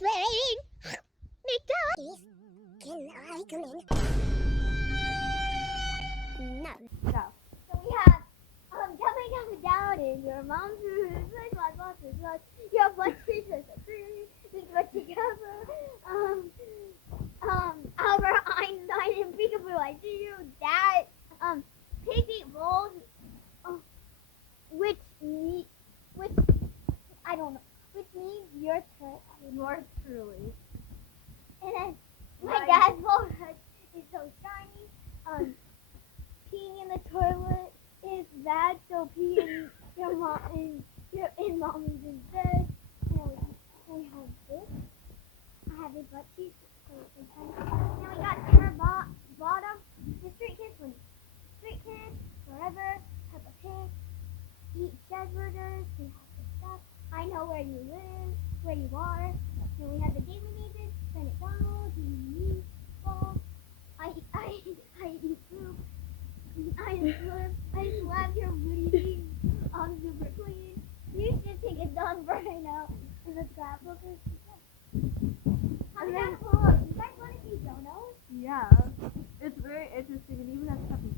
waiting. McDonald's. Can I come in? No. So we have jumping up and down in your mom's room, my boss's lunch, your blood pressure is free, this is what together. Albert Einstein and Peekaboo, I see you. That piggy rolls, which I don't know, which means your turn. Yours truly. And then my dad's walnut is so shiny. Peeing in the toilet is bad, so pee in your mom in mommy's bed. And we have this. I have a butt cheek. Now we got her bottom. The Street Kids one. Street Kids, Forever, Peppa Pig, Eat Cheeseburgers. We have the stuff. I know where you live, where you are. Then we have the Daily Needs, the McDonald's, meatballs. I eat food. I slap your booty. I'm super clean. You should take a dump right now. And the scrapbook is how did that pull up? You guys want to see donuts? Yeah. It's very interesting, and even has Peppa